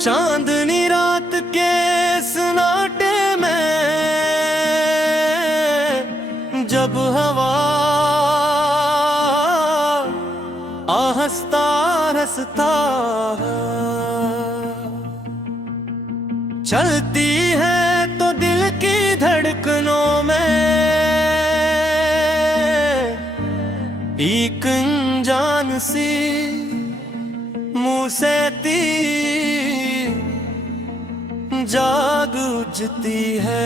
चांदनी रात के सन्नाटे में जब हवा आहिस्ता हंसता चलती है तो दिल की धड़कनों में एक अनजान सी मुँह से जाग उठती है।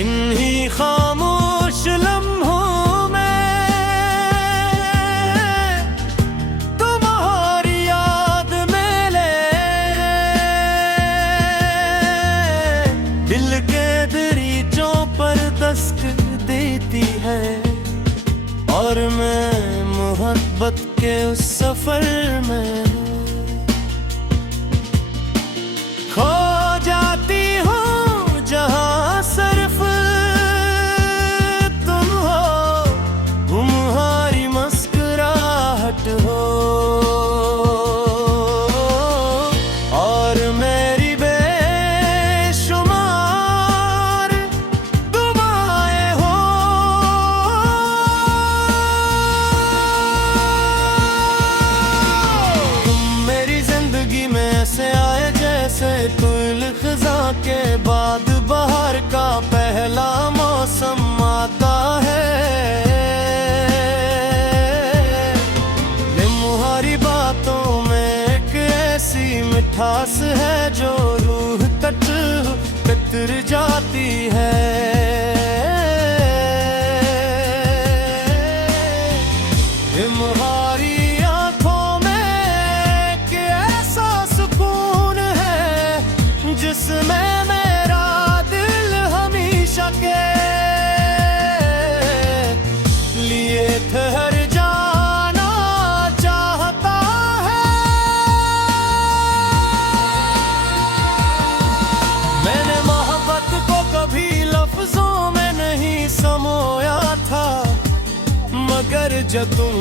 इन्हीं खामोश लम्हों में तुम्हारी याद मेरे दिल के दरीचों पर दस्तक देती है और मैं मोहब्बत के उस सफर में खो जाती हूँ जहाँ सिर्फ तुम हो, तुम्हारी मुस्कुराहट हो और मेरी बेशुमार दुआएं हो। तुम मेरी जिंदगी में ऐसे आए जैसे तुल खज़ां के बाद बाहर का पहला मौसम आता है। तुम्हारी बातों में एक ऐसी मिठास है जो रूह तक उतर जाती है। तुम्हारी जिसमें मेरा दिल हमेशा के लिए ठहर जाना चाहता है। मैंने मोहब्बत को कभी लफ्जों में नहीं समोया था, मगर जब तुम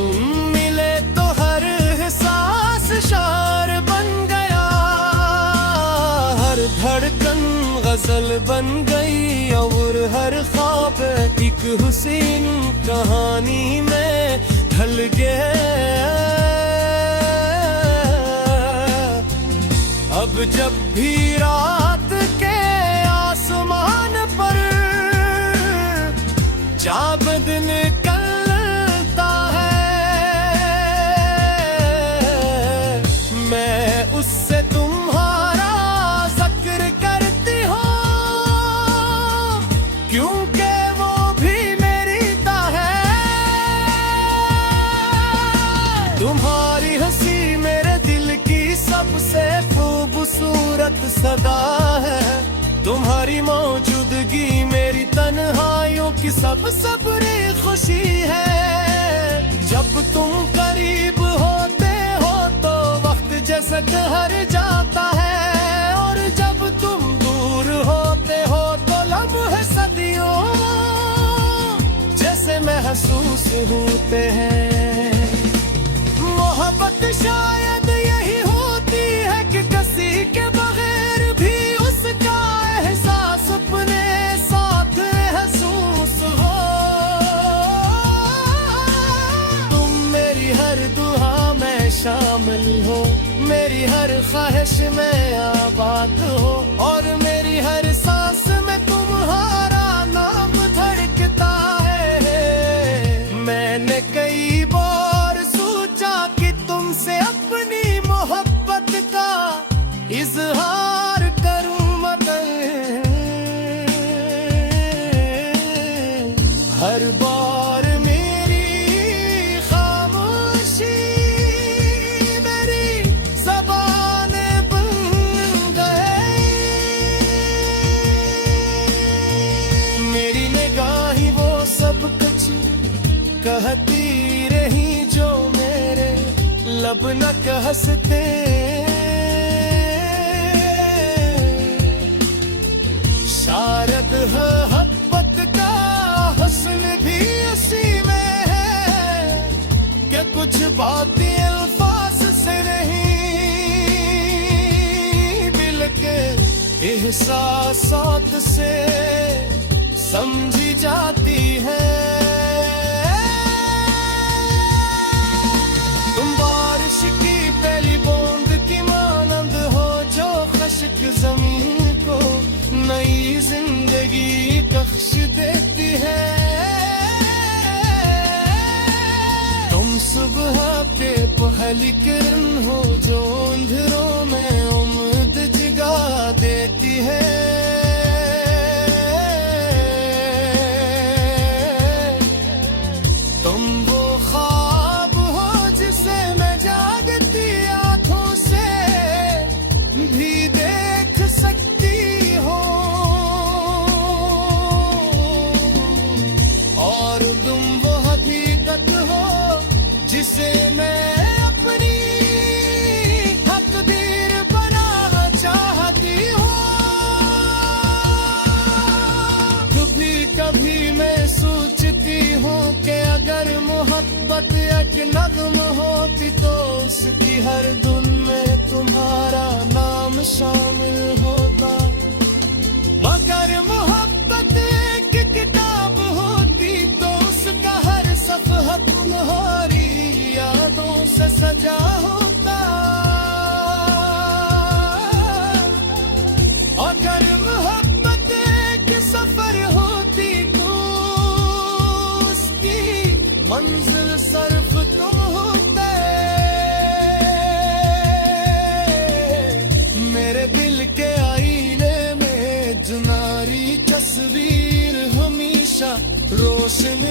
मिले तो हर एहसास शार बन गया, हर धड़कन गजल बन गई और हर ख्वाब एक हुसीन कहानी में ढल गया। अब जब भी रात के आसमान पर चाँद निकलता है, मैं उससे तुम्हारा क्योंकि वो भी मेरी ता है। तुम्हारी हंसी मेरे दिल की सबसे खूबसूरत सदा है, तुम्हारी मौजूदगी मेरी तन्हाइयों की सबसे बड़ी खुशी है। जब तुम करीब होते हो तो वक्त जैसे ठहर जाता है और जब तुम दूर होते हो तो लम्हे सदियों जैसे महसूस होते हैं। मोहब्बत शायद यही होती है कि किसी के बगैर भी उसका एहसास अपने साथ महसूस हो। तुम मेरी हर दुआ में शामिल हो, मेरी हर ख्वाहिश में आबाद हो और मेरी हर सांस में तुम्हारा नाम धड़कता है। मैंने कई बार सोचा कि तुमसे अपनी मोहब्बत का इजहार करूं, मगर हर बार कहती रही जो मेरे लब न कह सकते। शायद मोहब्बत का हुस्न भी इसी में है कि कुछ बातें अल्फाज से नहीं एहसासात से समझी जाती है। तुम बारिश की पहली बूंद की मानंद हो जो खश्क जमीन को नई जिंदगी बख्श देती है। तुम सुबह पे पहली किरण हो जो अंधेरों में उम्मीद जगा देती है। तुम वो ख्वाब हो जिसे मैं जागती आंखों से भी देख सकती हो, और तुम वो हकीकत हो जिसे मैं अपनी तकदीर बनाना चाहती हूँ। कभी कभी मैं सोचती हूँ कि अगर मोहब्बत एक नग़्म होती तो उसकी हर धुन में तुम्हारा नाम शामिल होता। मगर मोहब्बत एक किताब होती तो उसका हर सफ़हा तुम्हारी यादों से सजा होता। अगर मोहब्बत एक सफर होती तो उसकी मंजिल सिर्फ तुम होते। मेरे दिल के आईने में जुनारी तस्वीर हमेशा रोशन